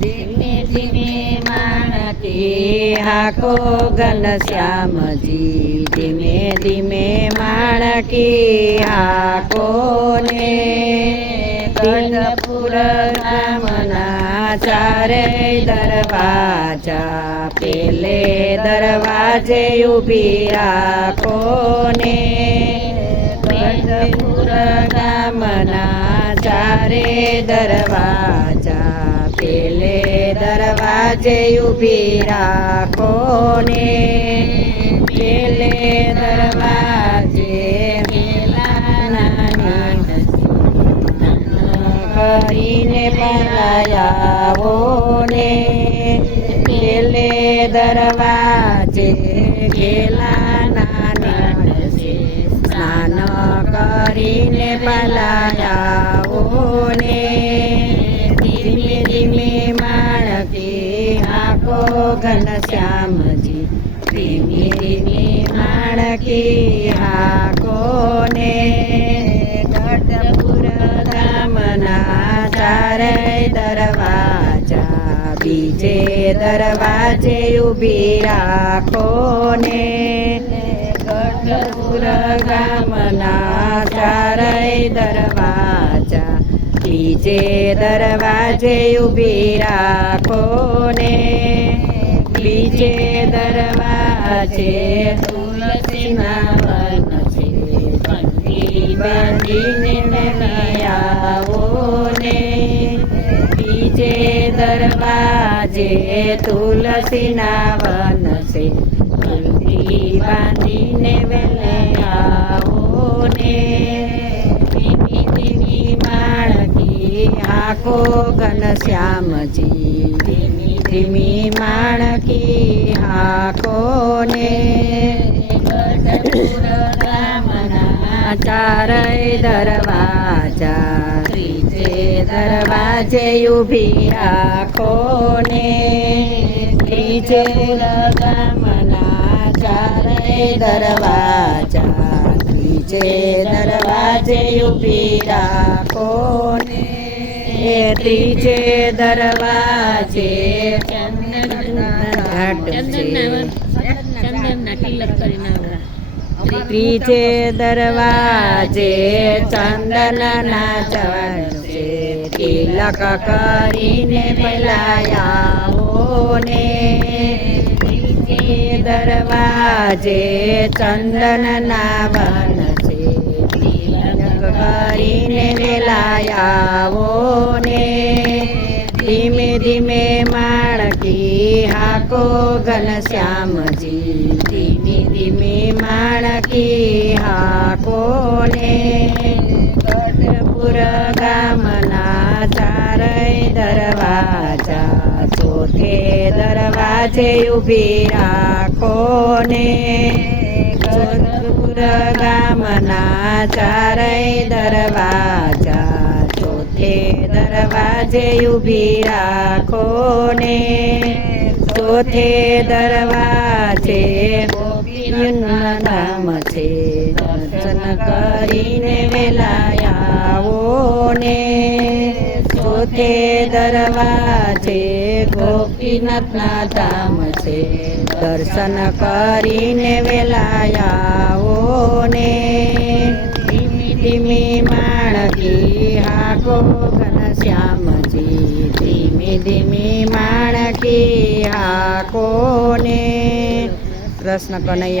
ધીમે ધીમે માણકી હાકો ઘનશ્યામજી ધીમે ધીમે માણકી હાકો ને ગઢપુર ગામના ચારે દરવાજા પેલે દરવાજે ઊભી રાખો ને ગઢપુર ગામના ચારે દરવાજા પેલે દરવાજે ઊભી રાખો ને પેલે દરવાજે કરીને પલાયાવો ને પેલે દરવાજે ગેલા નાની સ્નાન કરીને પલાયાવો ને ધીમે ધીમે માણકી હાકો ઘનશ્યામજી ધીમે ધીમે માણકી હાકો ને ગઢપુર ગામના ચારે દરવાજા બીજે દરવાજે ઊભી રાખો ને ગઢપુર ગામના ચારે દરવાજા બીજે દરવાજે ઊભી રાખો ને બીજે દરવાજે તુલસીના વન છે કંઠી બાંધીને આવો ને બીજે દરવાજે તુલસીના વન છે કંઠી બાંધીને વેલે આવો ને ધીમી ધીમી માણકી હાકો ઘનશ્યામજી ધીમી ધીમી માણકી હાકો ને ગઢપુર ગામના ચારે દરવાજા ત્રીજે દરવાજે ઊભી રાખો ને ત્રીજે ગામના ચારે દરવાજા ત્રીજે દરવાજે ઊભી રાખો ને ત્રીજે દરવાજે ત્રીજે દરવાજે ચંદનના ઝાડ છે તિલક કરીને પલાયાવો ને ત્રીજે દરવાજે ચંદનના વન છે તિલક કરીને વેલાયાવો ને ધીમે ધીમે માણકી હાકો ઘનશ્યામજી ધીમે ધીમે માણકી હાકો ને ગઢપુર ગામના ચારે દરવાજા ચોથે દરવાજે ઊભી રાખો ને ગઢપુર ગામના ચારે દરવાજા ચોથે દરવાજે ઊભી રાખો ને ચોથે દરવાજે ગોપીના ધામ છે દર્શન કરીને વેલાયાવો ને ચોથે દરવાજે ગોપીનાથના ધામ છે દર્શન કરીને વેલાયાવો ને ધીમી ધીમી માણકી હાકો ઘનશ્યામજી ધીમી ધીમી માણકી હાકો ને કૃષ્ણ કનૈયા